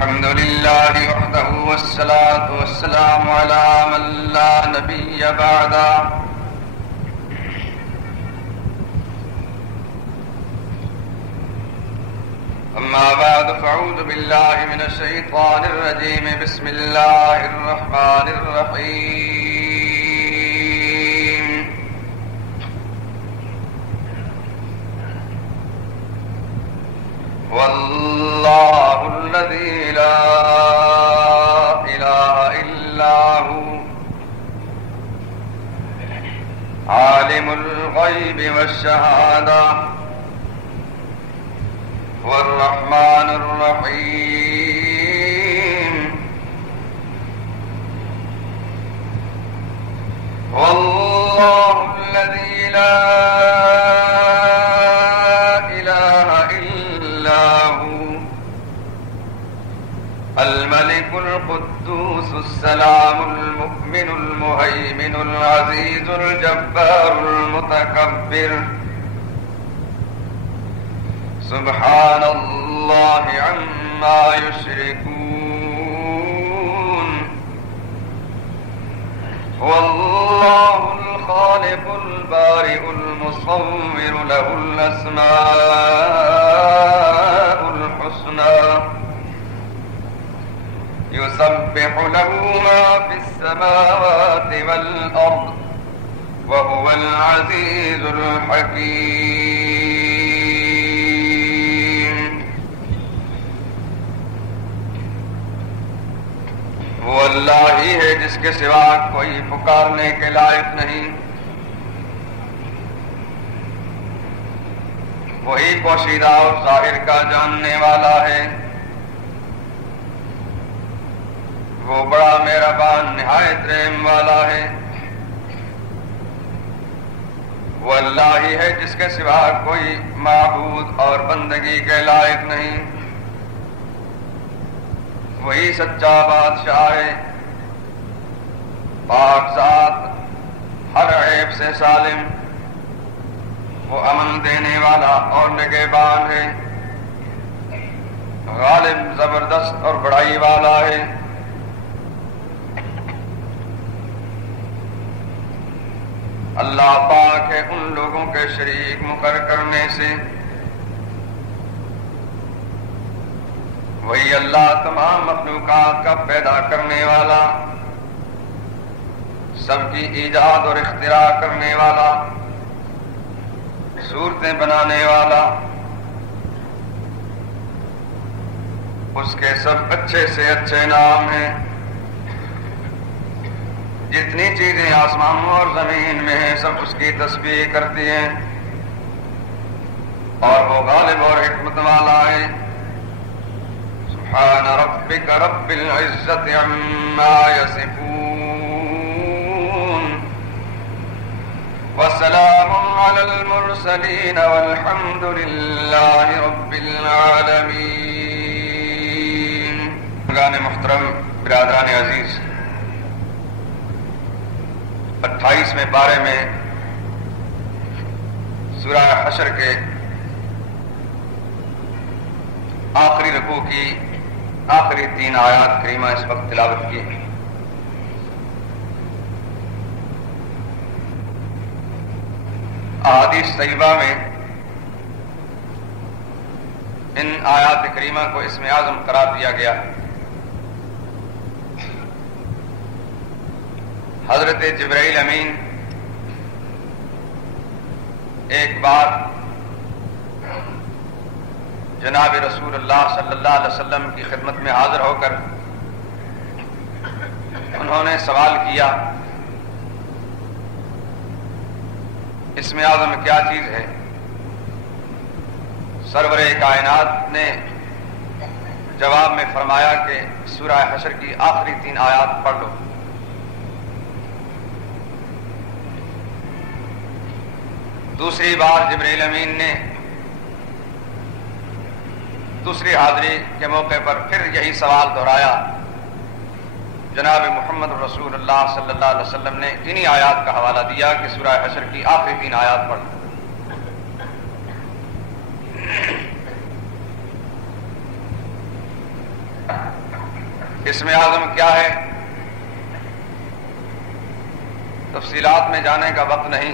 الحمد لله وحده والصلاة والسلام على من لا نبي بعده أما بعد فأعوذ بالله من الشيطان الرجيم بسم الله الرحمن الرحيم والله الذي لا إله إلا هو عالم الغيب والشهادة والرحمن الرحيم والله الذي لا إله إلا هو الملك القدوس السلام المؤمن المهيمن العزيز الجبار المتكبر سبحان الله عما يشركون والله الخالق البارئ المصور له الأسماء الحسنى يسبح له ما في السماوات والأرض وهو العزيز الحكيم وہ اللہ ہی ہے جس کے سوا کوئی پکارنے کے لائق نہیں، وہی پوشیدہ اور ظاہر کا جاننے والا ہے، وہ بڑا مہربان نہایت رحم والا ہے۔ وہ اللہ ہی ہے جس کے سوا کوئی معبود اور بندگی کے لائق نہیں، وہی سچا بادشاہ ہے، پاک ذات، ہر عیب سے سالم، وہ امن دینے والا اور نگہبان ہے، غالب، زبردست اور بڑائی والا ہے۔ اللہ پاک ہے ان لوگوں کے شریک مقرر کرنے سے، وہی اللہ تمام مخلوقات کا پیدا کرنے والا، سب کی ایجاد اور اختراع کرنے والا، صورتیں بنانے والا، اس کے سب اچھے سے اچھے نام ہیں۔ جتنی چیزیں آسمانوں اور زمین میں ہیں سب اس کی تسبیح کرتی ہیں، اور وہ غالب اور حکمت والا ہے۔ سبحان ربک رب العزت عما یصفون وسلام علی المرسلین والحمد للہ رب العالمین۔ محترم برادران عزیز، 28ویں پارے میں سورہ حشر کے آخری رکوع کی آخری 3 آیات کریمہ اس وقت تلاوت کی۔ احادیث طیبہ میں ان آیات کریمہ کو اسم اعظم قرار دیا گیا۔ حضرت جبرائیل امین ایک بار جناب رسول اللہ صلی اللہ علیہ وسلم کی خدمت میں حاضر ہو کر انہوں نے سوال کیا، اسم اعظم کیا چیز ہے؟ سرور کائنات نے جواب میں فرمایا کہ سورہ حشر کی آخری 3 آیات پڑھ لو۔ دوسری بار جبرائیل امین نے دوسری حاضری کے موقع پر پھر یہی سوال دہرایا۔ جناب محمد رسول اللہ صلی اللہ علیہ وسلم نے انہی آیات کا حوالہ دیا کہ سورہ حشر کی آخری 3 آیات پڑھ۔ اسم اعظم کیا ہے؟ تفصیلات میں جانے کا وقت نہیں،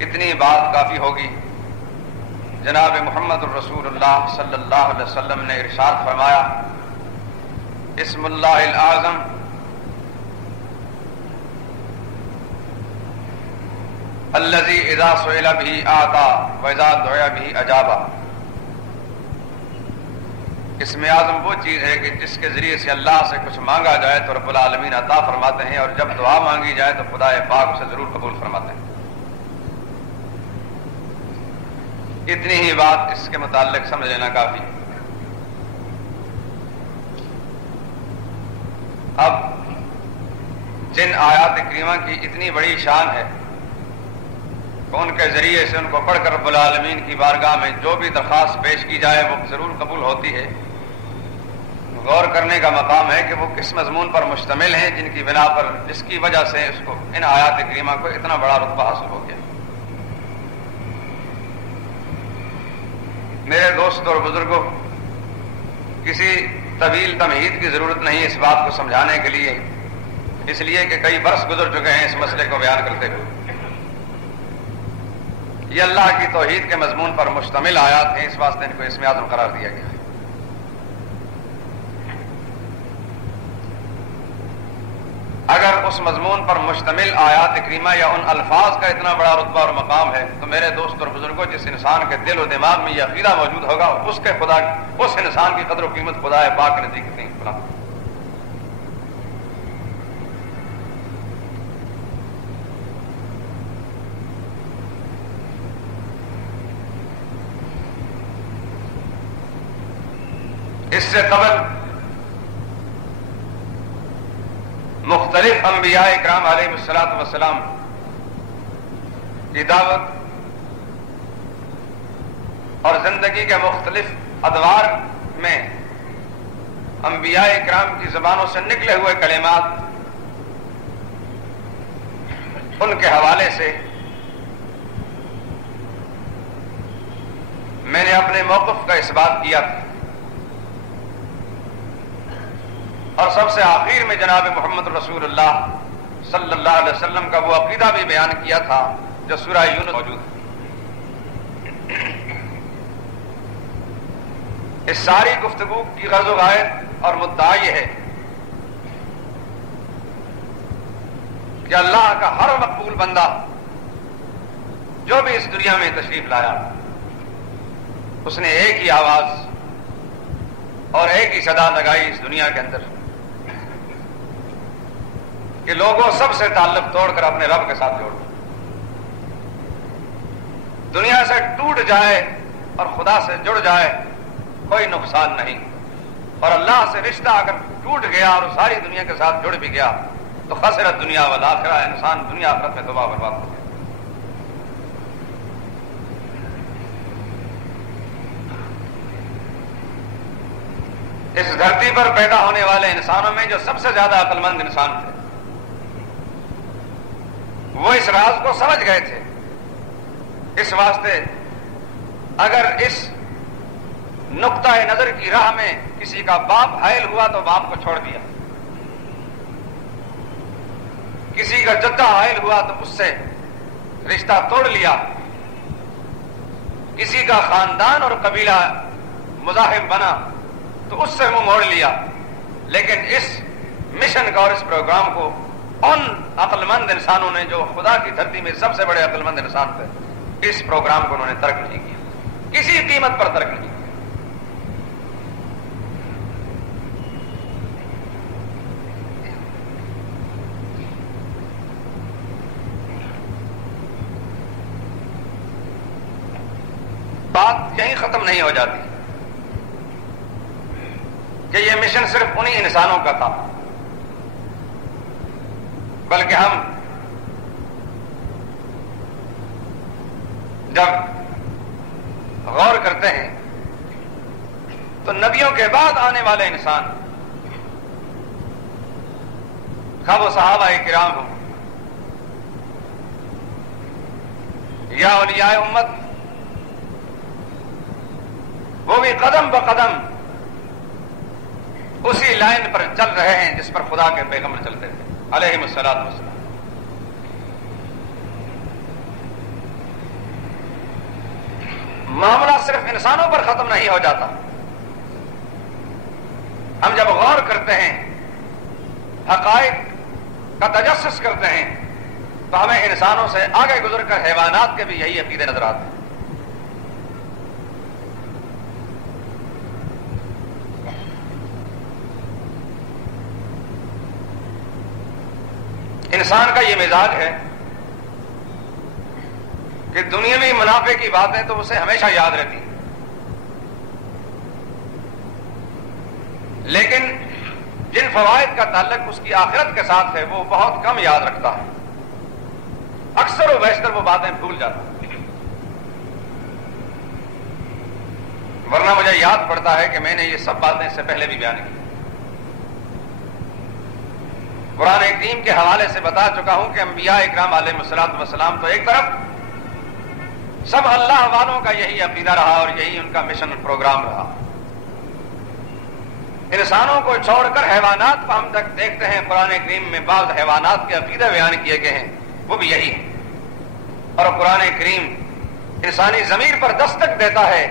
اتنی بات کافی ہوگی۔ جناب محمد الرسول اللہ صلی اللہ علیہ وسلم نے ارشاد فرمایا، اسم اللہ الاعظم الذی اذا سئل به اعطى واذا دعی به اجاب۔ اسم اعظم وہ چیز ہے کہ جس کے ذریعے سے اللہ سے کچھ مانگا جائے تو رب العالمین عطا فرماتے ہیں، اور جب دعا مانگی جائے تو خدا پاک اسے ضرور قبول فرماتے ہیں۔ اتنی ہی بات اس کے متعلق سمجھ لینا کافی۔ اب جن آیات کریمہ کی اتنی بڑی شان ہے کہ ان کے ذریعے سے ان کو پڑھ کر رب العالمین کی بارگاہ میں جو بھی درخواست پیش کی جائے وہ ضرور قبول ہوتی ہے، غور کرنے کا مقام ہے کہ وہ کس مضمون پر مشتمل ہیں جن کی بنا پر، جس کی وجہ سے اس کو، ان آیات کریمہ کو اتنا بڑا رتبہ حاصل ہو گیا۔ میرے دوست اور بزرگوں، کسی طویل تمہید کی ضرورت نہیں اس بات کو سمجھانے کے لیے، اس لیے کہ کئی برس گزر چکے ہیں اس مسئلے کو بیان کرتے ہوئے۔ یہ اللہ کی توحید کے مضمون پر مشتمل آیات ہیں، اس واسطے ان کو اسم اعظم قرار دیا گیا ہے۔ اگر اس مضمون پر مشتمل آیات کریمہ یا ان الفاظ کا اتنا بڑا رتبہ اور مقام ہے تو میرے دوست اور بزرگوں، جس انسان کے دل و دماغ میں یہ عقیدہ موجود ہوگا، اس کے خدا، اس انسان کی قدر و قیمت خدا پاک کے نزدیک کتنی بنا۔ اس سے قبل مختلف انبیاء اکرام علیہ الصلوۃ والسلام کی دعوت اور زندگی کے مختلف ادوار میں انبیاء اکرام کی زبانوں سے نکلے ہوئے کلمات، ان کے حوالے سے میں نے اپنے موقف کا اثبات کیا تھا، اور سب سے آخر میں جناب محمد رسول اللہ صلی اللہ علیہ وسلم کا وہ عقیدہ بھی بیان کیا تھا جو سورہ یونس موجود ہے۔ اس ساری گفتگو کی غرض و غایت اور مدعا یہ ہے کہ اللہ کا ہر مقبول بندہ جو بھی اس دنیا میں تشریف لایا، اس نے ایک ہی آواز اور ایک ہی صدا لگائی اس دنیا کے اندر کہ لوگوں سب سے تعلق توڑ کر اپنے رب کے ساتھ جوڑ دو، دنیا سے ٹوٹ جائے اور خدا سے جڑ جائے، کوئی نقصان نہیں، اور اللہ سے رشتہ اگر ٹوٹ گیا اور ساری دنیا کے ساتھ جڑ بھی گیا تو خسرت دنیا والآخرہ، انسان دنیا آخرت میں تباہ برباد ہو گیا۔ اس دھرتی پر پیدا ہونے والے انسانوں میں جو سب سے زیادہ عقل مند انسان تھے، وہ اس راز کو سمجھ گئے تھے۔ اس واسطے اگر اس نقطہ نظر کی راہ میں کسی کا باپ حائل ہوا تو باپ کو چھوڑ دیا، کسی کا جدہ حائل ہوا تو اس سے رشتہ توڑ لیا، کسی کا خاندان اور قبیلہ مزاحم بنا تو اس سے منہ موڑ لیا۔ لیکن اس مشن کا اور اس پروگرام کو ان عقل مند انسانوں نے، جو خدا کی دھرتی میں سب سے بڑے عقل مند انسان تھے، اس پروگرام کو انہوں نے ترک نہیں کیا، کسی قیمت پر ترک نہیں کیا۔ بات یہیں ختم نہیں ہو جاتی کہ یہ مشن صرف انہی انسانوں کا تھا، بلکہ ہم جب غور کرتے ہیں تو نبیوں کے بعد آنے والے انسان، خواہ وہ صحابہ کرام ہوں یا اولیاء امت، وہ بھی قدم بقدم اسی لائن پر چل رہے ہیں جس پر خدا کے پیغمبر چلتے تھے علیہم الصلوۃ والسلام۔ معاملہ صرف انسانوں پر ختم نہیں ہو جاتا، ہم جب غور کرتے ہیں، حقائق کا تجسس کرتے ہیں، تو ہمیں انسانوں سے آگے گزر کر حیوانات کے بھی یہی عقیدے نظر آتے ہیں۔ انسان کا یہ مزاج ہے کہ دنیاوی منافع کی باتیں تو اسے ہمیشہ یاد رہتی ہیں، لیکن جن فوائد کا تعلق اس کی آخرت کے ساتھ ہے وہ بہت کم یاد رکھتا ہے، اکثر و بیشتر وہ باتیں بھول جاتا ہے۔ ورنہ مجھے یاد پڑتا ہے کہ میں نے یہ سب باتیں اس سے پہلے بھی بیان کی، قرآن کریم کے حوالے سے بتا چکا ہوں کہ انبیاء اکرام علیہم الصلوۃ والسلام تو ایک طرف، سب اللہ والوں کا یہی عقیدہ رہا اور یہی ان کا مشن پروگرام رہا۔ انسانوں کو چھوڑ کر حیوانات کو ہم تک دیکھتے ہیں، قرآن کریم میں بعض حیوانات کے عقیدے بیان کیے گئے ہیں، وہ بھی یہی ہے۔ اور قرآن کریم انسانی ضمیر پر دستک دیتا ہے،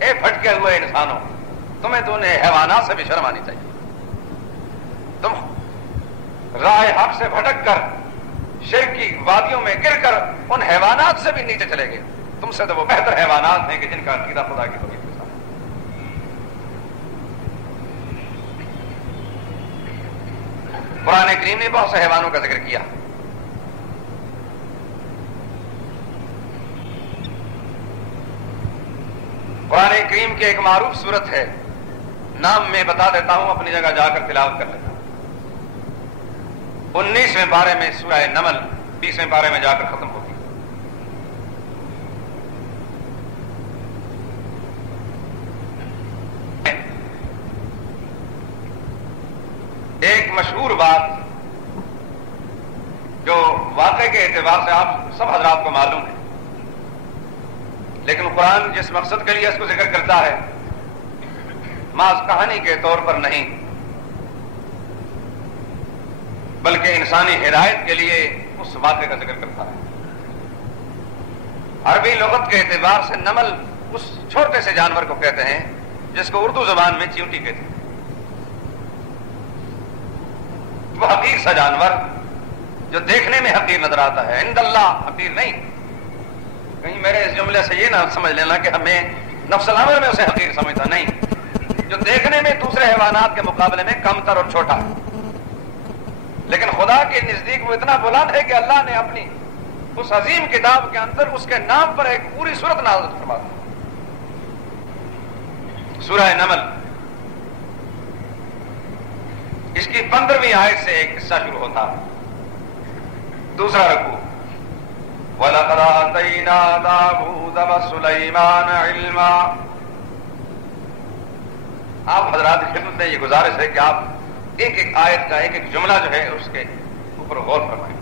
اے بھٹکے ہوئے انسانوں، تمہیں تو انہیں حیوانات سے بھی شرم آنی چاہیے۔ تم راہ حق سے بھٹک کر شرک کی وادیوں میں گر کر ان حیوانات سے بھی نیچے چلے گئے، تم سے تو وہ بہتر حیوانات ہیں کہ جن کا عقیدہ خدا کی توحید کے ساتھ۔ قرآن کریم نے بہت سے حیوانوں کا ذکر کیا۔ قرآن کریم کی ایک معروف صورت ہے، نام میں بتا دیتا ہوں، اپنی جگہ جا کر تلاوت کر لیتا ہوں۔ 19ویں پارے میں سورہ نمل 20ویں پارے میں جا کر ختم ہوتی ہے۔ ایک مشہور بات جو واقعے کے اعتبار سے آپ سب حضرات کو معلوم ہے، لیکن قرآن جس مقصد کے لیے اس کو ذکر کرتا ہے محض کہانی کے طور پر نہیں، بلکہ انسانی ہدایت کے لیے اس واقعے کا ذکر کرتا ہے۔ عربی لغت کے اعتبار سے نمل اس چھوٹے سے جانور کو کہتے ہیں جس کو اردو زبان میں چیونٹی کہتے ہیں۔ وہ حقیر سا جانور جو دیکھنے میں حقیر نظر آتا ہے، عند اللہ حقیر نہیں۔ کہیں میرے اس جملے سے یہ نہ سمجھ لینا کہ ہمیں نفس الامر میں اسے حقیر سمجھتا، نہیں، جو دیکھنے میں دوسرے حیوانات کے مقابلے میں کم تر اور چھوٹا ہے، لیکن خدا کے نزدیک وہ اتنا بلند ہے کہ اللہ نے اپنی اس عظیم کتاب کے اندر اس کے نام پر ایک پوری سورت نازل فرما دی۔ سورہ نمل اس کی 15ویں آیت سے ایک قصہ شروع ہوتا ہے۔ دوسرا رکوع، وَلَقَدْ آتَيْنَا دَاوُودَ وَسُلَيْمَانَ عِلْمًا۔ آپ حضرات کی خدمت میں یہ گزارش ہے کہ آپ ایک ایک آیت کا ایک ایک جملہ جو ہے اس کے اوپر غور فرمائیں۔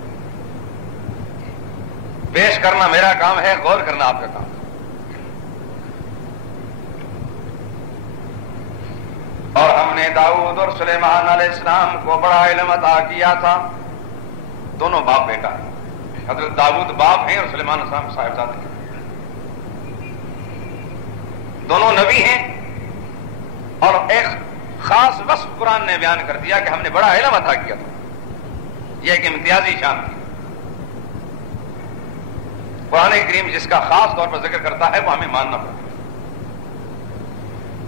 پیش کرنا میرا کام ہے، غور کرنا آپ کا کام ہے۔ اور ہم نے داؤد اور سلیمان علیہ السلام کو بڑا علم عطا کیا تھا، دونوں باپ بیٹا ہیں، حضرت داؤد باپ ہیں اور سلیمان علیہ السلام صاحبزادے ہیں، دونوں نبی ہیں۔ اور ایک خاص وصف قرآن نے بیان کر دیا کہ ہم نے بڑا علم عطا کیا تھا، یہ ایک امتیازی شان تھی۔ قرآن کریم جس کا خاص طور پر ذکر کرتا ہے وہ ہمیں ماننا پڑتا ہے۔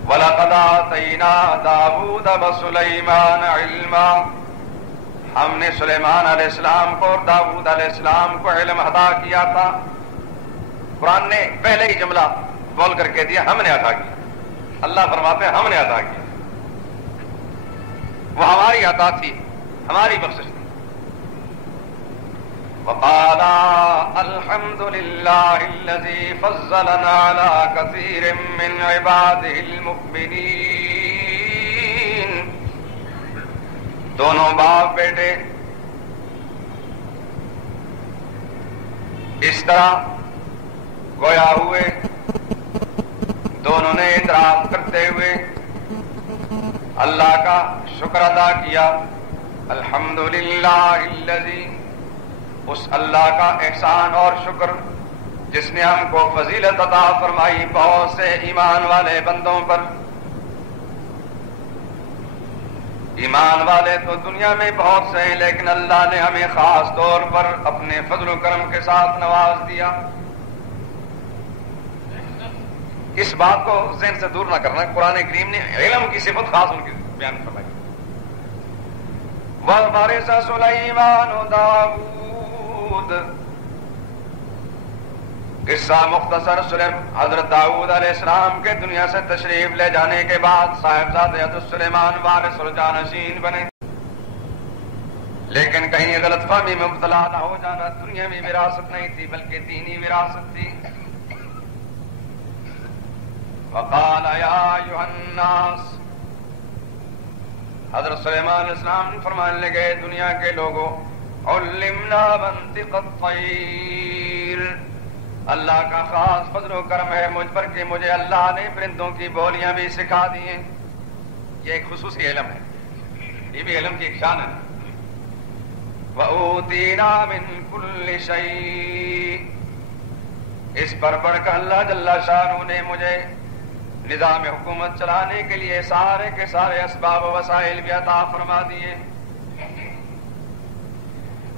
وَلَقَدْ آتَيْنَا دَاوُودَ وَسُلَيْمَانَ عِلْمًا، ہم نے سلیمان علیہ السلام کو اور داؤد علیہ السلام کو علم عطا کیا تھا۔ قرآن نے پہلے ہی جملہ بول کر کہہ دیا ہم نے عطا کیا، اللہ فرماتے ہیں ہم نے عطا کیا، وہ ہماری عطا تھی، ہماری بخشش تھی۔ وقال الحمد لله الذي فضلنا على كثير من عباده المؤمنين، دونوں باپ بیٹے اس طرح گویا ہوئے، دونوں نے اعتراف کرتے ہوئے اللہ کا شکر ادا کیا. الحمدللہ الذی، اس اللہ کا احسان اور شکر جس نے ہم کو فضیلت عطا فرمائی بہت سے ایمان والے بندوں پر. ایمان والے تو دنیا میں بہت سے ہیں، لیکن اللہ نے ہمیں خاص طور پر اپنے فضل و کرم کے ساتھ نواز دیا. اس بات کو ذہن سے دور نہ کرنا، قرآن کریم نے علم کی صفت خاص ان کی بیان فرمائی. وَوَرِثَ سُلَيْمَانُ دَاوُودَ، قصہ مختصر. حضرت داؤد علیہ السلام کے دنیا سے تشریف لے جانے کے بعد صاحبزادے حضرت سلیمان وارث اور جانشین بنے، لیکن کہیں غلط فہمی میں مبتلا نہ ہو جانا. دنیا میں وراثت نہیں تھی بلکہ دینی وراثت تھی. وقال یا ایھا الناس، حضرت سلیمان علیہ السلام فرمانے لگے دنیا کے لوگوں، علمنا منطق الطیر، اللہ کا خاص فضل و کرم ہے مجھ پر کہ مجھے اللہ نے پرندوں کی بولیاں بھی سکھا دی ہیں. یہ ایک خصوصی علم ہے، یہ بھی علم کی ایک شان ہے. وَأُوتِينَا مِن كُلِّ شَيْءٍ، اس پر بڑھ کر اللہ جل شانہ نے مجھے نظام حکومت چلانے کے لیے سارے کے سارے اسباب و وسائل بھی عطا فرما دیے.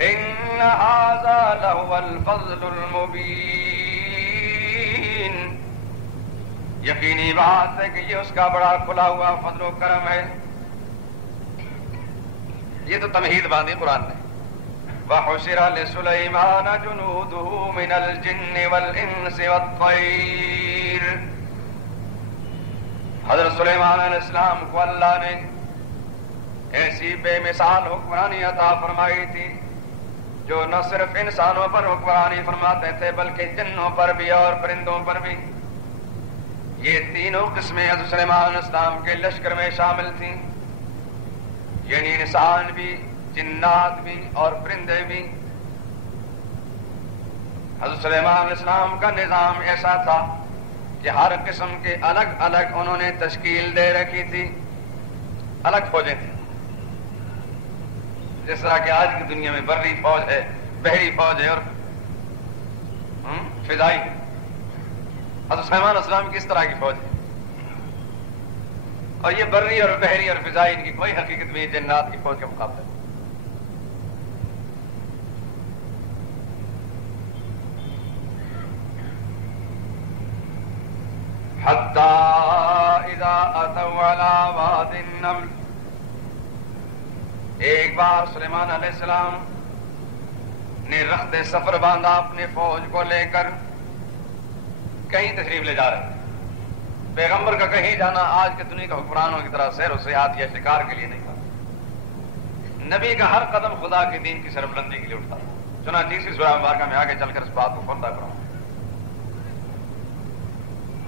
ان ھذا لہو الفضل المبین، یقینی بات ہے کہ یہ اس کا بڑا کھلا ہوا فضل و کرم ہے. یہ تو تمہید باندھی قرآن نے. وحشر لسلیمان جنودہ من الجن والانس والطیر، حضرت سلیمان علیہ السلام کو اللہ نے ایسی بے مثال حکمرانی عطا فرمائی تھی جو نہ صرف انسانوں پر حکمرانی فرماتے تھے بلکہ جنوں پر بھی اور پرندوں پر بھی. یہ تینوں قسمیں حضرت سلیمان علیہ السلام کے لشکر میں شامل تھیں، یعنی انسان بھی، جنات بھی اور پرندے بھی. حضرت سلیمان علیہ السلام کا نظام ایسا تھا کہ ہر قسم کے الگ الگ انہوں نے تشکیل دے رکھی تھی، الگ فوجیں تھیں. جس طرح کہ آج کی دنیا میں بری فوج ہے، بحری فوج ہے اور فضائی. حضرت سلیمان علیہ السلام کی اس طرح کی فوج ہے. اور یہ بری اور بحری اور فضائی ان کی کوئی حقیقت بھی جنات کی فوج کے مقابلے. حتی اذا اتوا علی واد النمل، ایک بار سلیمان علیہ السلام نے رخت سفر باندھا اپنے فوج کو لے کر، کہیں تشریف لے جا رہے تھے. پیغمبر کا کہیں جانا آج کے دنیا کے حکمرانوں کی طرح سیر و سیاحت یا شکار کے لیے نہیں تھا. نبی کا ہر قدم خدا کے دین کی سربلندی کے لیے اٹھتا تھا. چنانچہ تیسری سورہ مبارکہ میں آگے چل کر اس بات کو کھولتا کروں.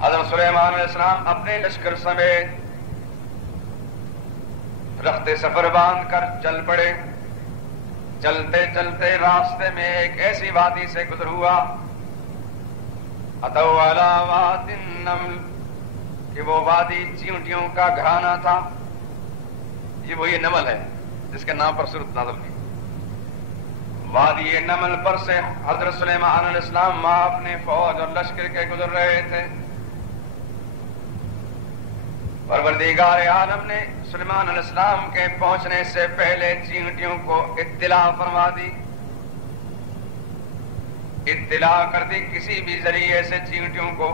حضرت سلیمان علیہ السلام اپنے لشکر سمیت رخت سفر باندھ کر چل پڑے. چلتے چلتے راستے میں ایک ایسی وادی سے گزر ہوا، اتوا علی واد النمل، کہ وہ وادی چیونٹیوں کا گھرانہ تھا. یہ وہی نمل ہے جس کے نام پر سورۃ نازل ہوئی. وادی نمل پر سے حضرت سلیمان علیہ السلام ماں اپنے فوج اور لشکر کے گزر رہے تھے. پروردگار عالم نے سلیمان علیہ السلام کے پہنچنے سے پہلے چیونٹیوں کو اطلاع فرما دی. اطلاع کر دی کسی بھی ذریعے سے چیونٹیوں کو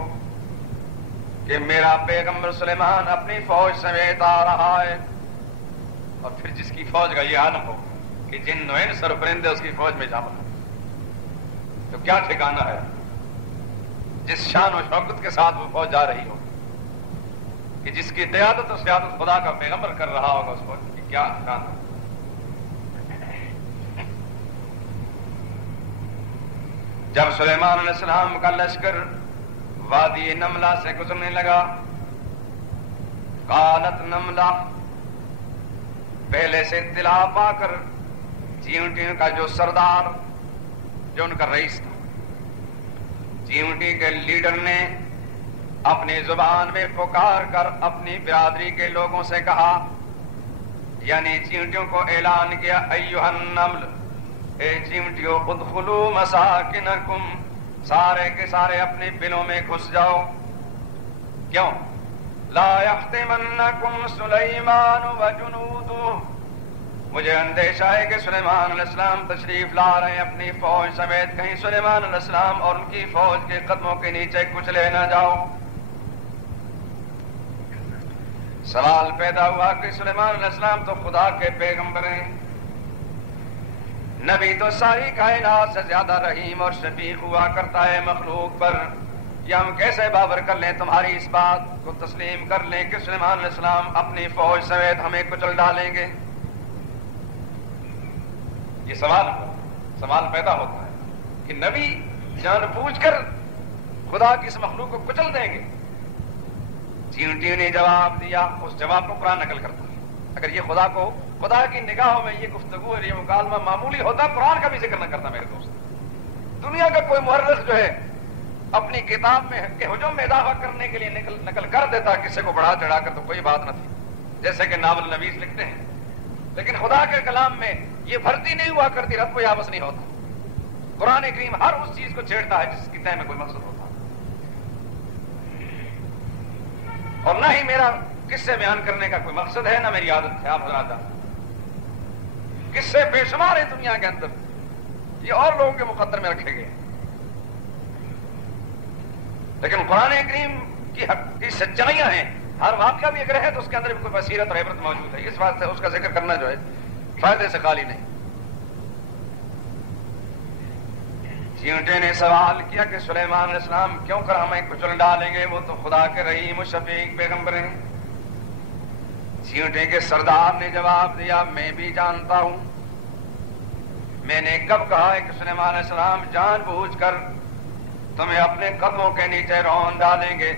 کہ میرا پیغمبر سلیمان اپنی فوج سمیت آ رہا ہے. اور پھر جس کی فوج کا یہ عالم ہو کہ جن و انس اور پرندے اس کی فوج میں شامل ہیں، تو کیا ٹھکانہ ہے جس شان و شوکت کے ساتھ وہ فوج جا رہی ہو، کہ جس کی قیادت و سیادت خدا کا پیغمبر کر رہا ہوگا، اس فوج کی کیا شان ہے. جب سلیمان علیہ السلام کا لشکر وادی نملہ سے گزرنے لگا، قالت نملہ، پہلے سے اطلاع پا کر چیونٹیوں کا جو سردار، جو ان کا رئیس تھا، چیونٹی کے لیڈر نے اپنی زبان میں پکار کر اپنی برادری کے لوگوں سے کہا، یعنی چیونٹیوں کو اعلان کیا ایھا النمل، اے چیونٹیوں ادخلوا مساکنکم، سارے کے سارے اپنے بلوں میں گھس جاؤ. کیوں؟ لا یحطمنکم سلیمان وجنودہ، مجھے اندیشہ ہے کہ سلیمان علیہ السلام تشریف لا رہے ہیں اپنی فوج سمیت، کہیں سلیمان علیہ السلام اور ان کی فوج کے قدموں کے نیچے کچلے نہ جاؤ. سوال پیدا ہوا کہ سلیمان علیہ السلام تو خدا کے پیغمبر ہیں، نبی تو ساری کائنات سے زیادہ رحیم اور شفیق ہوا کرتا ہے مخلوق پر، یا ہم کیسے باور کر لیں، تمہاری اس بات کو تسلیم کر لیں کہ سلیمان علیہ السلام اپنی فوج سمیت ہمیں کچل ڈالیں گے؟ یہ سوال پیدا ہوتا ہے کہ نبی جان بوجھ کر خدا کی اس مخلوق کو کچل دیں گے؟ چیونٹیوں نے جواب دیا، اس جواب کو قرآن نقل کرتا ہے. اگر یہ خدا کی نگاہوں میں یہ گفتگو اور یہ مکالمہ معمولی ہوتا، قرآن کا بھی ذکر نہ کرتا. میرے دوست، دنیا کا کوئی مورخ جو ہے اپنی کتاب میں کہ ہجوم میں اضافہ کرنے کے لیے نقل کر دیتا کسی کو بڑھا چڑھا کر، تو کوئی بات نہ تھی، جیسے کہ ناول نویس لکھتے ہیں. لیکن خدا کے کلام میں یہ بھرتی نہیں ہوا کرتی، رد و یابس نہیں ہوتا. قرآن کریم ہر اس چیز کو چھیڑتا ہے جس کی طے میں کوئی مقصد ہوتا ہے. اور نہ ہی میرا قصے بیان کرنے کا کوئی مقصد ہے، نہ میری عادت ہے. آپ حضرات قصے بے شمار ہیں دنیا کے اندر، یہ اور لوگوں کے مقدر میں رکھے گئے، لیکن قرآن کریم کی سچائیاں ہیں. ہر واقعہ بھی اگر ہے تو اس کے اندر بھی کوئی بصیرت اور عبرت موجود ہے. اس بات سے اس کا ذکر کرنا جو ہے فائدے سے خالی نہیں. چیونٹے نے سوال کیا کہ سلیمان علیہ السلام کیوں کر ہمیں کچل ڈالیں گے، وہ تو خدا کے رحیم و شفیق پیغمبر ہیں. چیونٹے کے سردار نے جواب دیا، میں بھی جانتا ہوں. میں نے کب کہا ہے کہ سلیمان علیہ السلام جان بوجھ کر تمہیں اپنے قدموں کے نیچے رون ڈالیں گے،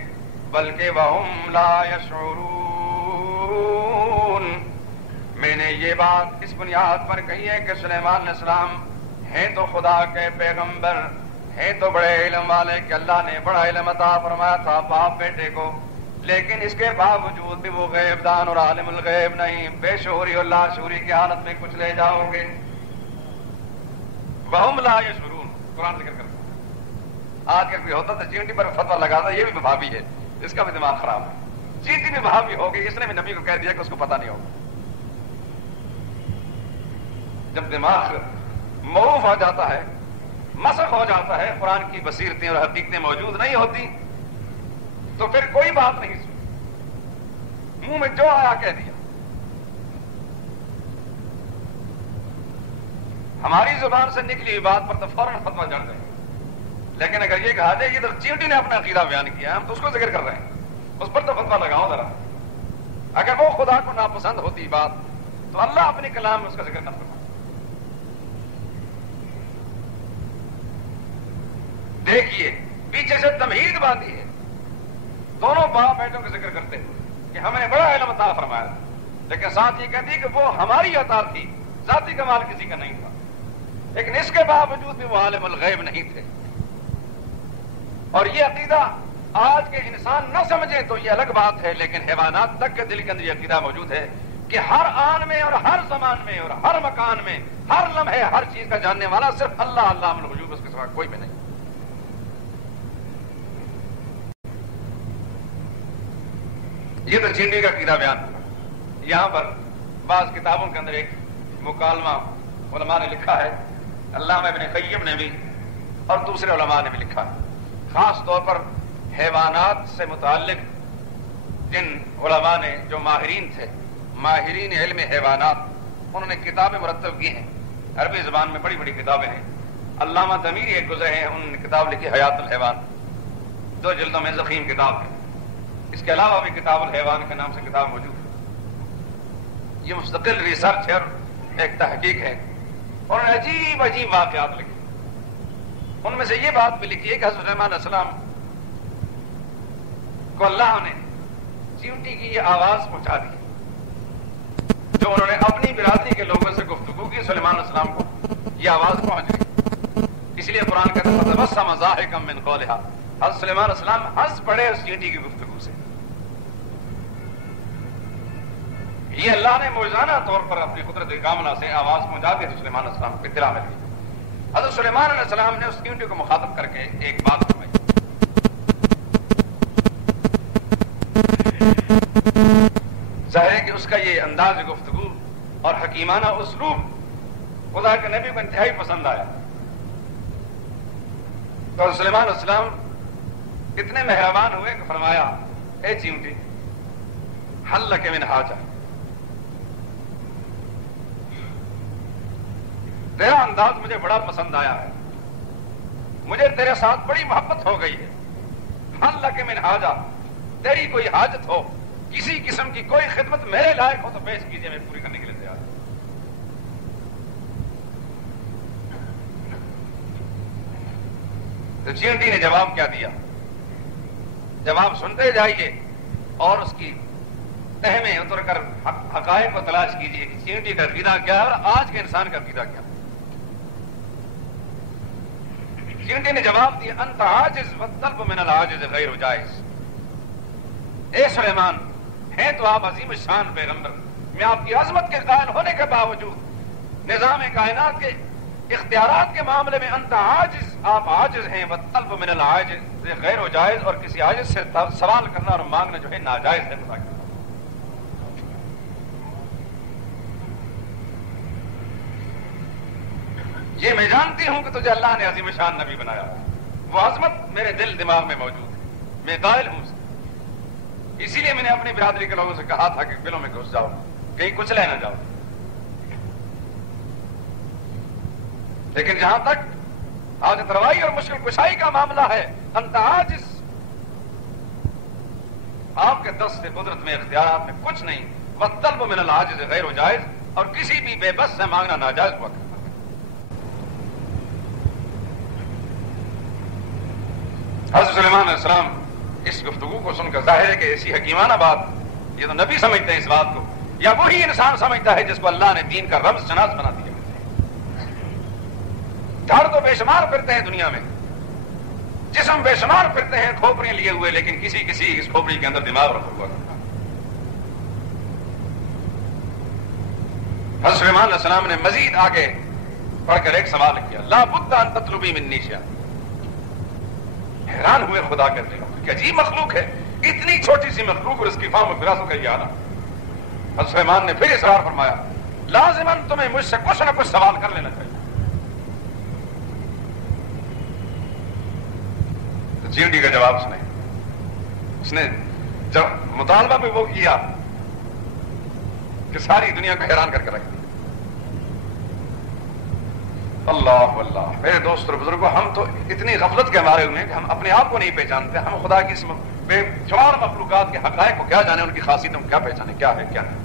بلکہ وَهُمْ لَا يَشْعُرُونَ. میں نے یہ بات اس بنیاد پر کہی ہے کہ سلیمان علیہ السلام ہیں تو خدا کے پیغمبر، ہیں تو بڑے علم والے، کہ اللہ نے بڑا علم عطا فرمایا تھا باپ بیٹے کو، لیکن اس کے باوجود بھی وہ غیب دان اور عالم الغیب نہیں، بے شعوری اور لاشعوری کی حالت میں کچھ لے جاؤ گے. وَهُمْ لَا يَشْعُرُونَ قرآن ذکر کرتا. آج کا کوئی ہوتا تو چینٹی پر فتویٰ لگاتا یہ بھی بھابی ہے، اس کا بھی دماغ خراب ہے. چینٹی بھی بھابی ہو گئی، اس نے بھی نبی کو کہہ دیا کہ اس کو پتہ نہیں ہوگا. جب دماغ معروف ہو جاتا ہے، مسخ ہو جاتا ہے، قرآن کی بصیرتیں اور حقیقتیں موجود نہیں ہوتی، تو پھر کوئی بات نہیں سنی، منہ میں جو آیا کہہ دیا. ہماری زبان سے نکلی ہوئی بات پر تو فوراً فتویٰ جڑ جائے. لیکن اگر یہ کہا جائے یہ تو چیونٹی نے اپنا عقیدہ بیان کیا، ہم تو اس کو ذکر کر رہے ہیں، اس پر تو فتویٰ لگاؤ ذرا. اگر وہ خدا کو ناپسند ہوتی بات تو اللہ اپنے کلام میں اس کا ذکر نہ فرمائے. دیکھیے پیچھے سے تمہید باندھی ہے، دونوں باپ بیٹوں کا ذکر کرتے ہیں کہ ہمیں بڑا علم عطا فرمایا، لیکن ساتھ یہ کہتی ہے کہ وہ ہماری عطا تھی، ذاتی کمال کسی کا نہیں تھا. لیکن اس کے باوجود بھی وہ عالم الغیب نہیں تھے. اور یہ عقیدہ آج کے انسان نہ سمجھے تو یہ الگ بات ہے، لیکن حیوانات تک کے دل کے اندر یہ عقیدہ موجود ہے کہ ہر آن میں اور ہر زمان میں اور ہر مکان میں ہر لمحے ہر چیز کا جاننے والا صرف اللہ، علام الغیوب، اس کے سوا کوئی بھی نہیں. یہ تو چینٹی کا عقیدہ بیان ہوا. یہاں پر بعض کتابوں کے اندر ایک مکالمہ علماء نے لکھا ہے، علامہ ابن قیم نے بھی اور دوسرے علماء نے بھی لکھا ہے. خاص طور پر حیوانات سے متعلق جن علماء نے جو ماہرین تھے، ماہرین علم حیوانات، انہوں نے کتابیں مرتب کی ہیں. عربی زبان میں بڑی بڑی کتابیں ہیں. علامہ دمیری ایک گزرے ہیں، انہوں نے کتاب لکھی حیات الحیوان، 2 جلدوں میں ضخیم کتاب ہے. اس کے علاوہ بھی کتاب الحیوان کے نام سے کتاب موجود ہے. یہ مستقل ریسرچ ہے اور ایک تحقیق ہے. اور عجیب عجیب واقعات لکھے. ان میں سے یہ بات بھی لکھی ہے کہ حضرت سلیمان علیہ السلام کو اللہ نے چیونٹی کی یہ آواز پہنچا دی جو انہوں نے اپنی برادری کے لوگوں سے گفتگو کی. سلیمان علیہ السلام کو یہ آواز پہنچ گئی، اس لیے قرآن کہتا ہے فتبسم ضاحکا من قولها. حضرت سلیمان علیہ السلام ہنس پڑے اس چیونٹی کی گفتگو سے. یہ اللہ نے موجزانہ طور پر اپنی قدرت کاملہ سے آواز پہنچا دی تو سلیمان علیہ السلام کو اطلاع مل گئی. حضرت سلیمان علیہ السلام نے اس چیونٹی کو مخاطب کر کے ایک بات فرمائی. ظاہر ہے کہ اس کا یہ انداز گفتگو اور حکیمانہ اسلوب خدا کے نبی کو انتہائی پسند آیا. تو حضرت سلیمان علیہ السلام اتنے مہربان ہوئے کہ فرمایا اے چیونٹی حل لک من حاجہ، تیرا انداز مجھے بڑا پسند آیا ہے، مجھے تیرے ساتھ بڑی محبت ہو گئی ہے. حل لک من حاجہ، تیری کوئی حاجت ہو، کسی قسم کی کوئی خدمت میرے لائق ہو تو پیش کیجئے، میں پوری کرنے کے لیے تیار ہوں. تو چیونٹی نے جواب کیا دیا؟ جواب سنتے جائیے اور اس کی تہ میں اتر کر حقائق کو تلاش کیجیے کہ چیونٹی کا عقیدہ کیا ہے اور آج کے انسان کا عقیدہ کیا ہے. چیونٹی نے جواب دیا انت عاجز والطلب من العاجز غیر جائز. اے سلیمان، ہیں تو آپ عظیم شان پیغمبر، میں آپ کی عظمت کے قائل ہونے کے باوجود نظام کائنات کے اختیارات کے معاملے میں انت عاجز، آپ عاجز ہیں، والطلب من العاجز غیر جائز، اور کسی عاجز سے سوال کرنا اور مانگنا جو ہے ناجائز ہے. یہ میں جانتی ہوں کہ تجھے اللہ نے عظیم شان نبی بنایا، وہ عظمت میرے دل دماغ میں موجود ہے، میں قائل ہوں. اسی لیے میں نے اپنی برادری کے لوگوں سے کہا تھا کہ بلوں میں گھس جاؤ، کہیں کچھ لے نہ جاؤ. لیکن جہاں تک حاجت روائی اور مشکل کشائی کا معاملہ ہے، انت عاجز، آپ کے دست سے قدرت میں اختیارات میں کچھ نہیں. والطلب من العاجز غیر جائز، اور کسی بھی بے بس سے مانگنا ناجائز ہوا کرتا. حضرت سلیمان علیہ السلام اس گفتگو کو سن کر ظاہر ہے کہ ایسی حکیمانہ بات یہ تو نبی سمجھتے ہیں اس بات کو، یا وہی انسان سمجھتا ہے جس کو اللہ نے دین کا رمز شناس بنا دیا. گھر تو بے شمار پھرتے ہیں دنیا میں، جسم بے شمار پھرتے ہیں کھوپڑیاں لیے ہوئے، لیکن کسی اس کھوپڑی کے اندر دماغ رکھا ہوا کرتا. حضرت سلیمان علیہ السلام نے مزید آگے پڑھ کر ایک سوال کیا، لا بد ان تطلبی منی شیئا. حیران ہوئے خدا کے دل کہ عجیب مخلوق ہے، اتنی چھوٹی سی مخلوق اور اس کی فہم و فراست کا یہ آنا. حضرت سلیمان نے پھر اصرار فرمایا، لازماً تمہیں مجھ سے کچھ نہ کچھ سوال کر لینا چاہیے. چیونٹی کا جواب سنیں. اس نے جب مطالبہ بھی وہ کیا کہ ساری دنیا کو حیران کر کے رکھ دیا. اللہ اللہ، میرے دوست اور بزرگوں، ہم تو اتنی غفلت کے مارے ہوئے ہیں کہ ہم اپنے آپ کو نہیں پہچانتے. ہم خدا کی اس بے شمار مخلوقات کے حقائق کو کیا جانے، ان کی خاصیتوں کو کیا پہچانے، کیا ہے کیا نہیں.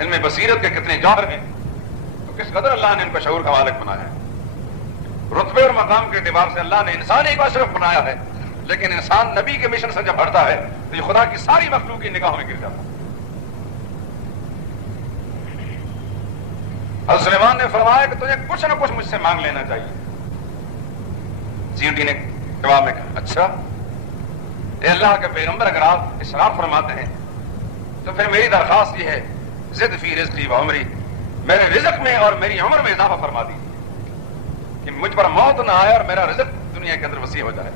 ان میں بصیرت کے کتنے جوہر ہیں، تو کس قدر اللہ نے ان کو شعور کا مالک بنایا ہے. رتبے اور مقام کے اعتبار سے اللہ نے انسان ہی کو اشرف بنایا ہے، لیکن انسان نبی کے مشن سے جب ہٹتا ہے تو یہ خدا کی ساری مخلوق کی نگاہوں میں گر جاتا ہے. حضرت سلیمان نے فرمایا کہ تجھے کچھ نہ کچھ مجھ سے مانگ لینا چاہیے. چیونٹی نے جواب میں کہا، اچھا اے اللہ کے پیغمبر، اگر آپ اصرار فرماتے ہیں تو پھر میری درخواست یہ ہے، زد فی رزقی و عمری، میرے رزق میں اور میری عمر میں اضافہ فرما دیجیے کہ مجھ پر موت نہ آئے اور میرا رزق دنیا کے اندر وسیع ہو جائے.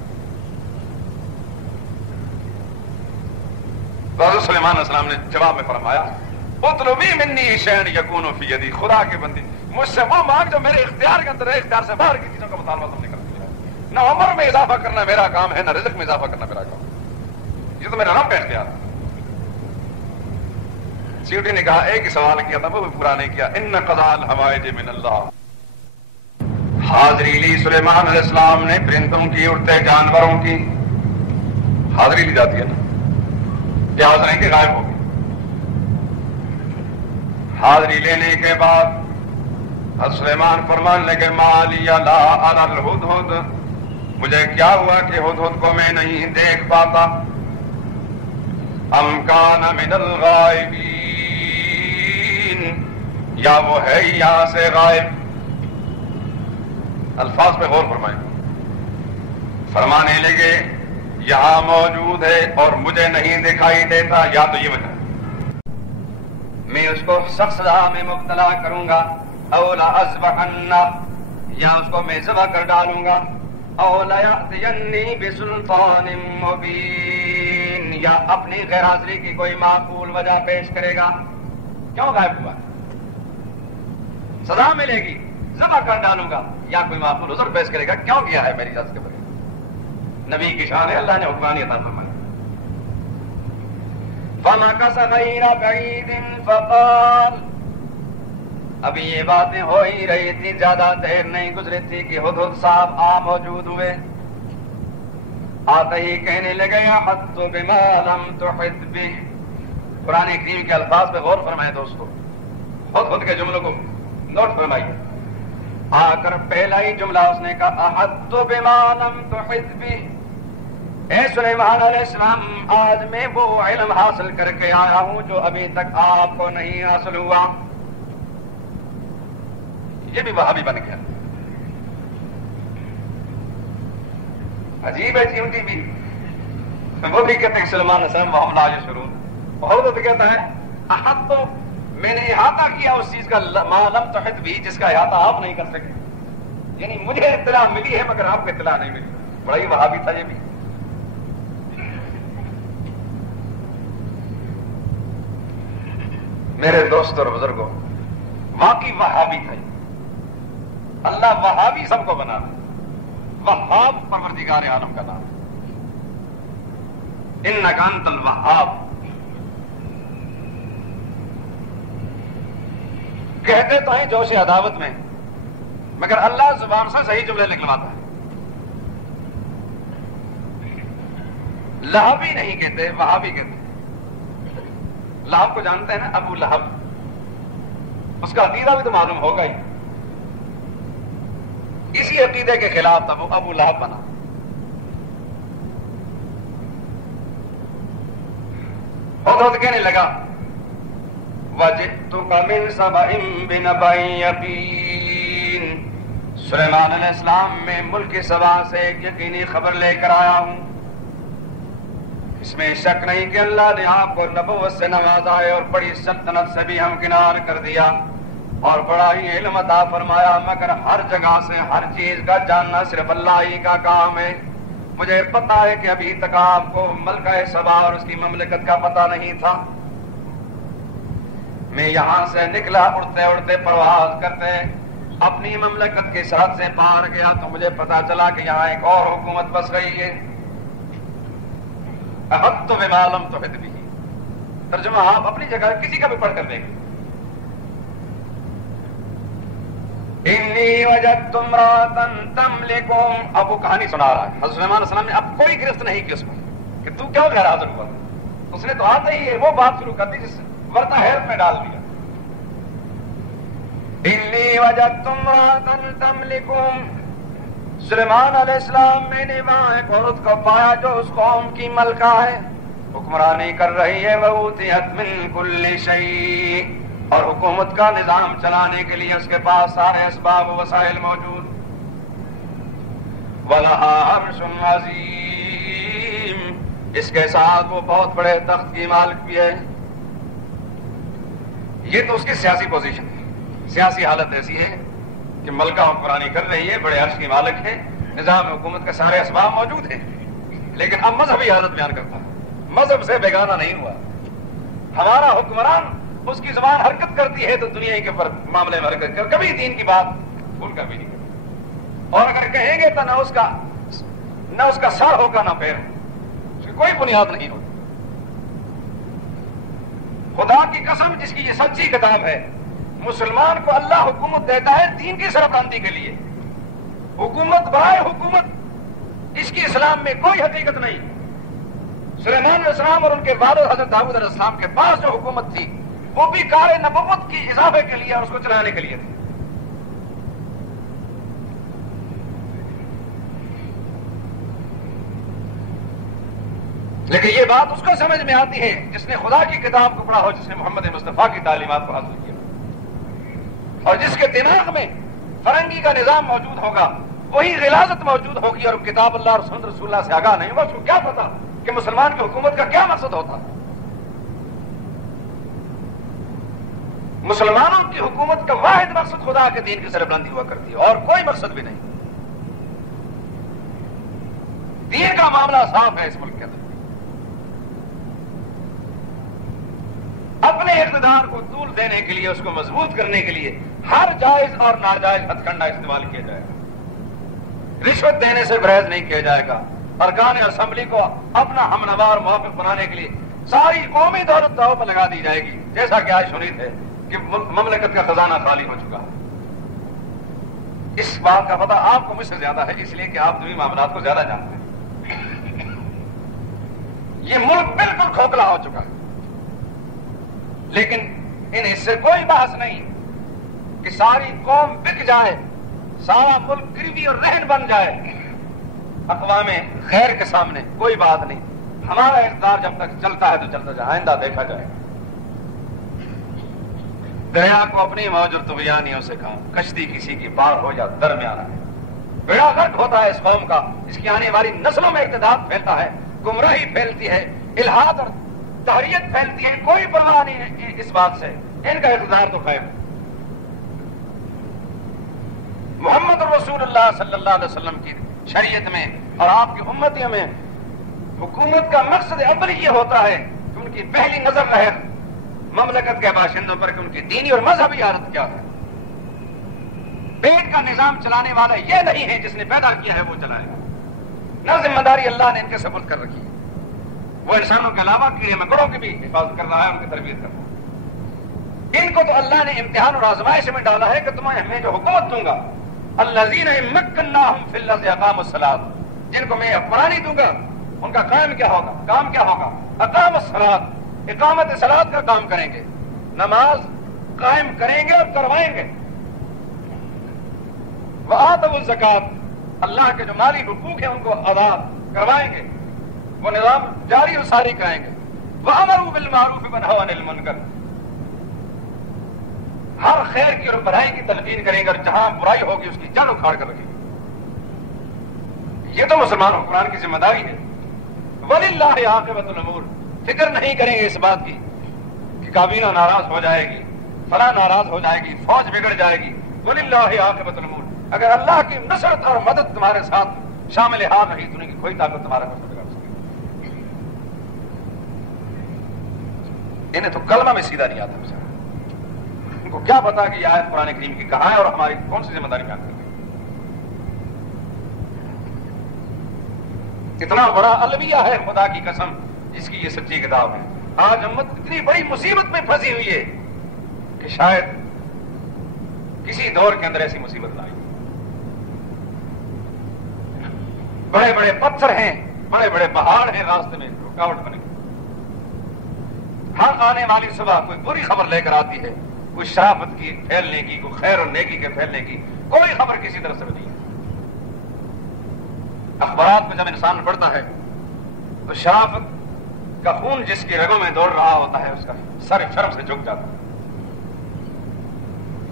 تو حضرت سلیمان علیہ السلام نے جواب میں فرمایا، اطلبی منی شیئن یکون فی یدی، خدا کے بندی مجھ سے وہ مانگ جو میرے اختیار کے اندر ہے، اختیار سے باہر کی چیزوں کا مطالبہ تم نے کر دیا. نہ عمر میں اضافہ کرنا میرا کام ہے، نہ رزق میں اضافہ کرنا میرا کام ہے، یہ تو میرا رب کا اختیار ہے. چیونٹی نے کہا ایک ہی سوال کیا تھا، وہ بھی پورا نہیں کیا. ان قضاء الحوائج من اللہ. حاضری لی سلیمان علیہ السلام نے پرندوں کی، اڑتے جانوروں کی حاضری لی جاتی ہے نا، یہ حاضر ہیں کہ غائب ہو گئی. حاضری لینے کے بعد حضرت سلیمان فرمان لگے، مالی لا اری الہدہد، مجھے کیا ہوا کہ ہدہد کو میں نہیں دیکھ پاتا. ام کان من الغائبین، یا وہ ہے یہاں سے غائب. الفاظ پہ غور فرمائیں. فرمانے لگے یہاں موجود ہے اور مجھے نہیں دکھائی دیتا، یا تو یہ وجہ میں اس کو سخت سزا میں مبتلا کروں گا، او لأذبحنہ، یا اس کو میں ذبح کر ڈالوں گا، او لیأتینی بسلطان مبین، یا اپنی غیر حاضری کی کوئی معقول وجہ پیش کرے گا۔ کیوں غائب ہوا؟ سزا ملے گی، ذبح کر ڈالوں گا، یا کوئی معقول عذر پیش کرے گا، کیوں کیا ہے میری اجازت کے بغیر؟ نبی کی شان ہے، اللہ نے حکمرانی عطا فرمائی۔ فَمَكَثَ غَيْرَ بَعِيدٍ فَقَالَ، ابھی یہ باتیں ہو ہی رہی تھی، زیادہ دیر نہیں گزری تھی کہ ہدہد صاحب موجود ہوئے۔ آتے ہی کہنے لگے احطت بما لم تحط به۔ قرآن کریم کے الفاظ پہ غور فرمائے دوستو، ہدہد کے جملوں کو نوٹ فرمائیے۔ آ کر پہلا ہی جملہ اس نے کہا احطت بما لم تحط به، اے سلیمان علیہ السلام، آج میں وہ علم حاصل کر کے آیا ہوں جو ابھی تک آپ کو نہیں حاصل ہوا۔ یہ بھی وہابی بن گیا، عجیب ہے چیونٹی بھی۔ وہ بھی کہتے ہیں سلیمان علیہ السلام وہم لا یشعرون، بہت تو کہتا ہے احط، تو میں نے احاطہ کیا اس چیز کا، ما لم تحط بھی، جس کا احاطہ آپ نہیں کر سکے، یعنی مجھے اطلاع ملی ہے مگر آپ کو اطلاع نہیں ملی۔ بڑا ہی وہابی تھا یہ بھی۔ میرے دوست اور بزرگوں، واقعی وہابی تھا۔ اللہ وہابی سب کو بنا، وہاب پروردگار عالم کا نام، انک انت الوہاب۔ کہتے تو ہیں جوش عداوت میں، مگر اللہ زبان سے صحیح جملے نکلواتا ہے۔ لہبی نہیں کہتے، وہابی کہتے۔ لہب کو جانتے ہیں نا، ابو لہب، اس کا عقیدہ بھی تو معلوم ہوگا ہی، اسی عقیدے کے خلاف ابو لہب بنا۔ خود کہنے لگا وَجِئْتُكَ مِنْ سَبَإٍ بِنَبَإٍ یَقِینٍ، سلیمان علیہ السلام میں ملک سبا سے ایک یقینی خبر لے کر آیا ہوں۔ اس میں شک نہیں کہ اللہ نے آپ کو نبوت سے نوازا ہے اور بڑی سلطنت سے بھی ہمکنار کر دیا اور بڑا ہی علم عطا فرمایا، مگر ہر جگہ سے ہر چیز کا جاننا صرف اللہ ہی کا کام ہے۔ مجھے پتا ہے کہ ابھی تک آپ کو ملکہ سبا اور اس کی مملکت کا پتہ نہیں تھا۔ میں یہاں سے نکلا، اڑتے اڑتے پرواز کرتے اپنی مملکت کی سرحد سے پار گیا تو مجھے پتا چلا کہ یہاں ایک اور حکومت بس گئی ہے۔ احطت بما لم تحط به، ترجمہ آپ اپنی جگہ کسی کا بھی پڑھ کر دیکھیں۔ انی وجدت امرأة تملکهم، اب وہ کہانی سنا رہا ہے۔ حضرت سلیمان علیہ السلام نے اب کوئی گرفت نہیں کی اس پر کہ تو کیوں غیر حاضر ہوا، اس نے تو آتے ہی وہ بات شروع کر دی جس ورنہ حیرت میں ڈال دیا۔ انی وجدت امرأة تملکهم، سلیمان علیہ السلام میں نے وہاں ایک عورت کو پایا جو اس قوم کی ملکہ ہے، حکمرانی کر رہی ہے، وَأُوتِيَتْ مِن كُلِّ شَيْءٍ، اور حکومت کا نظام چلانے کے لیے اس کے پاس سارے اسباب و وسائل موجود، وَلَهَا عَرْشٌ عَظِيمٌ، اس کے ساتھ وہ بہت بڑے تخت کی مالک بھی ہے۔ یہ تو اس کی سیاسی پوزیشن ہے، سیاسی حالت ایسی ہے کہ ملکہ حکمرانی کر رہی ہے، بڑے عرش کی مالک ہے، نظام حکومت کے سارے اسباب موجود ہیں، لیکن اب مذہبی حالت بیان کرتا ہے، مذہب سے بیگانہ نہیں ہوا۔ ہمارا حکمران اس کی زبان حرکت کرتی ہے تو دنیا کے معاملے میں حرکت کر، کبھی دین کی بات بھول کر بھی نہیں کرتا، اور اگر کہیں گے تو نہ اس کا سر ہوگا نہ پیر، اس کی کوئی بنیاد نہیں ہوگی۔ خدا کی قسم جس کی یہ سچی کتاب ہے، مسلمان کو اللہ حکومت دیتا ہے دین کی سربراہی کے لیے، حکومت برائے حکومت، اس کی اسلام میں کوئی حقیقت نہیں۔ سلیمان علیہ السلام اور ان کے والد حضرت داؤد علیہ السلام کے پاس جو حکومت تھی وہ بھی کار نبوت کی اضافے کے لیے اور اس کو چلانے کے لیے تھی۔ لیکن یہ بات اس کو سمجھ میں آتی ہے جس نے خدا کی کتاب کو پڑھا ہو، جس نے محمد مصطفیٰ کی تعلیمات کو حاصل کیا، اور جس کے دماغ میں فرنگی کا نظام موجود ہوگا، وہی غلاظت موجود ہوگی، اور کتاب اللہ اور سنت رسول اللہ سے آگاہ نہیں ہوگا، اس کو کیا پتا کہ مسلمان کی حکومت کا کیا مقصد ہوتا ہے۔ مسلمانوں کی حکومت کا واحد مقصد خدا کے دین کی سربلندی ہوا کرتی ہے، اور کوئی مقصد بھی نہیں۔ دین کا معاملہ صاف ہے اس ملک کے اندر۔ اپنے اقتدار کو طول دینے کے لیے، اس کو مضبوط کرنے کے لیے ہر جائز اور ناجائز ہتھ کنڈا استعمال کیا جائے گا۔ رشوت دینے سے گریز نہیں کیا جائے گا۔ ارکان اسمبلی کو اپنا ہمنوار موقف بنانے کے لیے ساری قومی دولت داؤ پر لگا دی جائے گی، جیسا کہ آج سنید ہے کہ مملکت کا خزانہ خالی ہو چکا ہے۔ اس بات کا پتہ آپ کو مجھ سے زیادہ ہے، اس لیے کہ آپ دینی معاملات کو زیادہ جانتے ہیں۔ یہ ملک بالکل کھوکھلا ہو چکا ہے، لیکن اس سے کوئی بحث نہیں کہ ساری قوم بک جائے، سارا ملک گروی اور رہن بن جائے اقوام غیر کے سامنے، کوئی بات نہیں۔ ہمارا اقتدار جب تک چلتا ہے تو چلتا جائے، آئندہ دیکھا جائے گا۔ دریا کو اپنی موج اور طغیانیوں سے کہا، کشتی کسی کی پار ہو یا درمیانہ ہے۔ بیڑا غرق ہوتا ہے اس قوم کا، اس کی آنے والی نسلوں میں ارتداد پھیلتا ہے، گمراہی پھیلتی ہے، الحاد اور تحریت پھیلتی ہے، کوئی پرواہ نہیں ہے اس بات سے، ان کا اقتدار تو خیر۔ محمد رسول اللہ صلی اللہ علیہ وسلم کی شریعت میں اور آپ کی امتیوں میں حکومت کا مقصد اول یہ ہوتا ہے کہ ان کی پہلی نظر رہے مملکت کے باشندوں پر کہ ان کی دینی اور مذہبی حالت کیا ہے۔ پیٹ کا نظام چلانے والا یہ نہیں ہے جس نے پیدا کیا ہے وہ چلائے گا، نہ ذمہ داری اللہ نے ان کے سپرد کر رکھی ہے۔ وہ انسانوں کے علاوہ کیڑے مکڑوں کی بھی حفاظت کر رہا ہے، ان کی تربیت کر رہا ہے۔ ان کو تو اللہ نے امتحان اور آزمائش میں ڈالا ہے کہ تمہیں میں جو حکومت دوں گا، الذین مکناہم فی الارض اقاموا الصلاۃ، جن کو میں حکمرانی دوں گا ان کا قائم کیا ہوگا، کام کیا ہوگا؟ اقاموا الصلاۃ، اقامت صلاۃ کا کام کریں گے، نماز قائم کریں گے اور کروائیں گے۔ وآتوا الزکوٰۃ، اللہ کے جو مالی حقوق ہیں ان کو ادا کروائیں گے، وہ نظام جاری و ساری کرائیں گے۔ وامروا بالمعروف ونہوا عن المنکر، ہر خیر کی اور بھلائی کی تلقین کریں گے اور جہاں برائی ہوگی اس کی جڑ اکھاڑ کر رکھیں گے۔ یہ تو مسلمان حکمران کی ذمہ داری ہے۔ وَلِلَّهِ عَاقِبَةُ الْأُمُورِ، فکر نہیں کریں گے اس بات کی کہ کابینہ ناراض ہو جائے گی، فلاں ناراض ہو جائے گی، فوج بگڑ جائے گی۔ وَلِلَّهِ عَاقِبَةُ الْأُمُورِ، اگر اللہ کی نصرت اور مدد تمہارے ساتھ شامل حال رہی تو ان کی کوئی طاقت تمہارا نہیں بگاڑ سکتی۔ انہیں تو کلمہ میں سیدھا نہیں آتا بیچارہ، ان کو کیا پتا کہ یہ آیت قرآن کریم کی کہاں ہے اور ہماری کون سی ذمہ داری بیان کرتی ہے۔ اتنا بڑا الویہ ہے خدا کی قسم جس کی یہ سچی کتاب ہے۔ آج امت اتنی بڑی مصیبت میں پھنسی ہوئی ہے کہ شاید کسی دور کے اندر ایسی مصیبت نہ آئی۔ بڑے بڑے پتھر ہیں، بڑے بڑے پہاڑ ہیں راستے میں، رکاوٹ بنے۔ ہر آنے والی صبح کوئی بری خبر لے کر آتی ہے، کوئی شرافت کی پھیلنے کی، کوئی خیر اور نیکی کے پھیلنے کی، کوئی خبر کسی طرف سے نہیں ہے۔ اخبارات میں جب انسان پڑھتا ہے تو شرافت کا خون جس کی رگوں میں دوڑ رہا ہوتا ہے اس کا سر شرم سے جھک جاتا ہے۔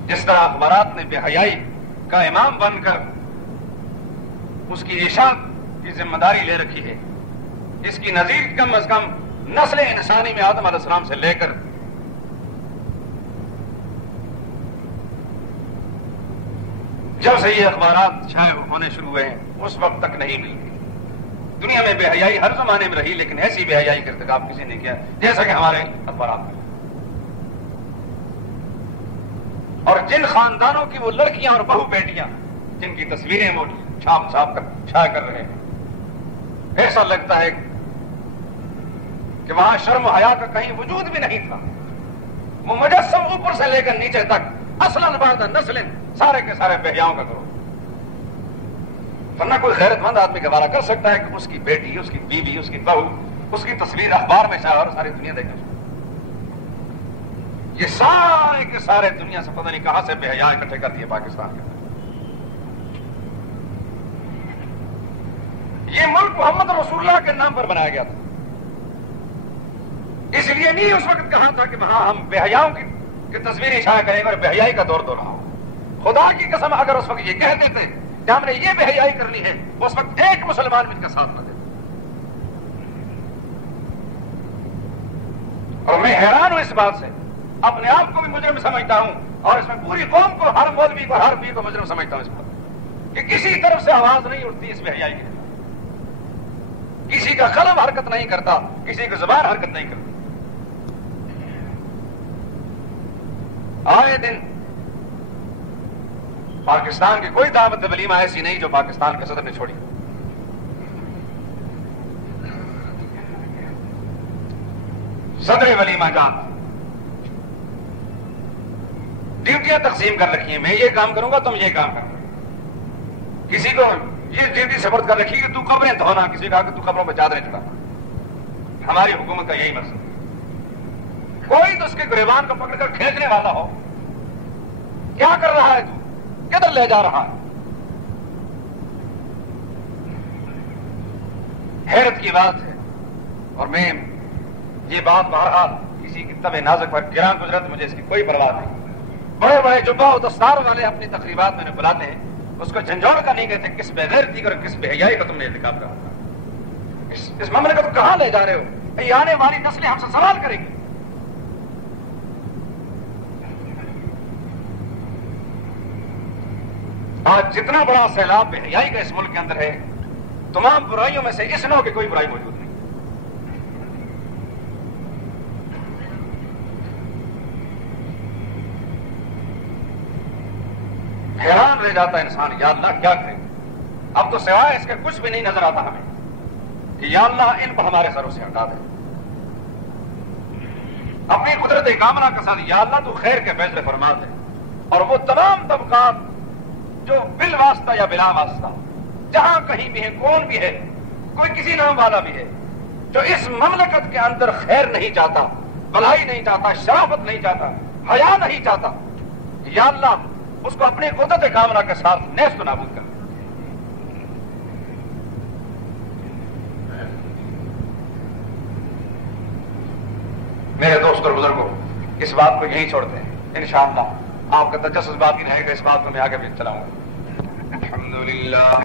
جس طرح اخبارات نے بے حیائی کا امام بن کر اس کی اشاعت کی ذمہ داری لے رکھی ہے، اس کی نظیر کم از کم نسل انسانی میں آدم علیہ السلام سے لے کر جب سے یہ اخبارات شائع ہونے شروع ہوئے ہیں اس وقت تک نہیں ملی۔ دنیا میں بے حیائی ہر زمانے میں رہی، لیکن ایسی بے حیائی کا ارتکاب کسی نے کیا جیسا کہ ہمارے اخبارات میں۔ اور جن خاندانوں کی وہ لڑکیاں اور بہو بیٹیاں جن کی تصویریں وہ چھاپ چھاپ کر چھایا کر رہے ہیں، ایسا لگتا ہے کہ وہاں شرم و حیا کا کہیں وجود بھی نہیں تھا۔ وہ مجسم اوپر سے لے کر نیچے تک اصلاً بعد نسلیں سارے کے سارے بے حیاؤں کا کرو۔ ورنہ کوئی غیرت مند آدمی گوارا کر سکتا ہے کہ اس کی بیٹی، اس کی بیوی، اس کی بہو، اس کی تصویر اخبار میں شائع اور ساری دنیا دیکھے۔ یہ سارے کے سارے دنیا سے پتہ نہیں کہاں سے بے حیا اکٹھے کر دیے پاکستان کے اندر۔ یہ ملک محمد رسول اللہ کے نام پر بنایا گیا تھا، اس لیے نہیں اس وقت کہا تھا کہ وہاں ہم بے حیاؤں کی تصویریں شائع کریں گے اور بے حیائی کا دور رہا ہو۔ خدا کی قسم اگر اس وقت یہ کہتے تھے کہ ہم نے یہ بے حیائی کرنی ہے، اس وقت ایک مسلمان بھی ان کا ساتھ نہ دیتا۔ اور میں حیران ہوں اس بات سے، اپنے آپ کو بھی مجرم سمجھتا ہوں اور اس میں پوری قوم کو، ہر مولوی کو، ہر پیر کو مجرم سمجھتا ہوں اس پر، کہ کسی طرف سے آواز نہیں اٹھتی اس بے حیائی کی، کسی کا قلم حرکت نہیں کرتا، کسی کی زبان حرکت نہیں کرتی۔ آئے دن پاکستان کی کوئی دعوت ولیمہ ایسی نہیں جو پاکستان کے صدر نے چھوڑی۔ صدر ولیمہ جان ڈیوٹیاں تقسیم کر رکھی ہیں، میں یہ کام کروں گا، تم یہ کام کرو۔ کسی کو یہ ڈیوٹی سپرد کر رکھی ہے کہ تو قبریں دھونا، کسی کہا کہ تو قبروں پہ چادریں چڑھانا۔ ہماری حکومت کا یہی مقصد، کوئی تو اس کے گریبان کو پکڑ کر کھینچنے والا ہو، کیا کر رہا ہے تو، کدھر لے جا رہا ہے؟ حیرت کی بات ہے، اور میں یہ بات بہرحال کسی کی طبع نازک پر گران گزرت، مجھے اس کی کوئی پرواہ نہیں۔ بڑے بڑے جبہ و دستار والے اپنی تقریبات میں بلاتے ہیں، اس کو جھنجھوڑ کا نہیں کہتے، کس بے غیرتی اور کس بے حیائی کا تم نے ارتکاب کہا؟ اس معاملے کو تم کہاں لے جا رہے ہو؟ یہ آنے والی نسلیں ہم سے سوال کریں گی۔ آج جتنا بڑا سیلاب بے حیائی کا اس ملک کے اندر ہے، تمام برائیوں میں سے اس نوع کی کوئی برائی موجود نہیں۔ حیران رہ جاتا ہے انسان، یا اللہ کیا کرے؟ اب تو سوائے اس کے کچھ بھی نہیں نظر آتا ہمیں کہ یا اللہ ان کو ہمارے سروں سے ہٹا دے۔ اپنی قدرت کامنہ کے ساتھ یا اللہ تو خیر کے فیصلے فرما دے، اور وہ تمام طبقات جو بال واسطہ یا بلا واسطہ جہاں کہیں بھی ہے، کون بھی ہے، کوئی کسی نام والا بھی ہے، جو اس مملکت کے اندر خیر نہیں چاہتا، بھلائی نہیں چاہتا، شرافت نہیں چاہتا، حیا نہیں چاہتا، یا اللہ اس کو اپنی قدرت کامنہ کے ساتھ نیست و نابود کر۔ میرے دوست اور بزرگوں، اس بات کو یہیں چھوڑتے ہیں، انشاءاللہ آپ کا تجسس باقی رہے گا، اس بات کو میں آگے بھی چلاؤں گا۔ الحمدللہ۔